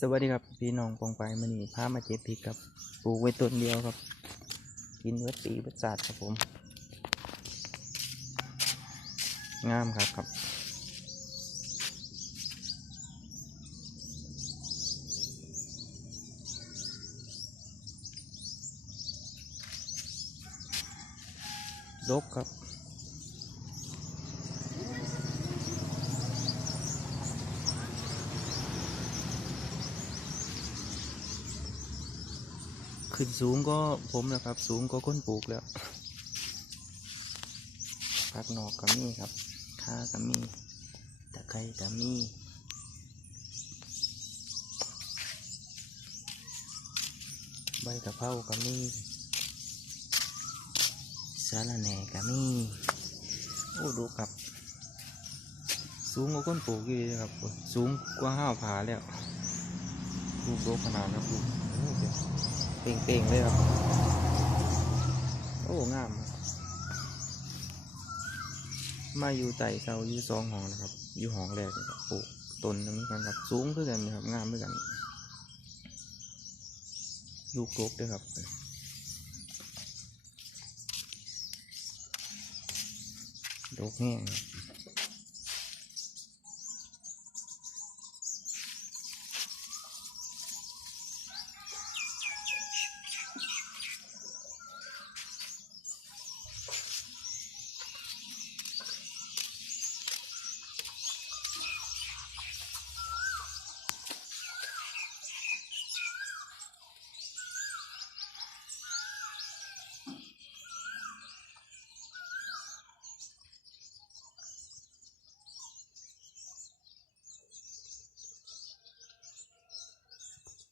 สวัสดีครับพี่น้องปองไปมันนี่พามาเจ็บพริกครับปลูกไว้ต้นเดียวครับ กินไว้ปีไว้ศาสตร์ครับผม งามครับครับลกครับ ขึ้นสูงก็ผมนะครับ สูงก็คนปลูกแล้วผักนอกก็มีครับข้าก็มีตะไคร้ก็มีใบกะเพราก็มีสาระแหน่ก็มีโอ้ดูครับ สูงกว่าคนปลูกอยู่เลยครับ สูงกว่าห้าวผาแล้วลูกโลกขนาดครับลูก เป่งๆเลยครับ โอ้ งามครับมาอยู่ไต่เสาอยู่สองหองนะครับ อยู่หองแรกนี่ครับปลูกต้นนั้นกันครับ สูงเพื่อกันนะครับ งามเพื่อกัน ลูกโลกด้วยครับโลกแห้งครับ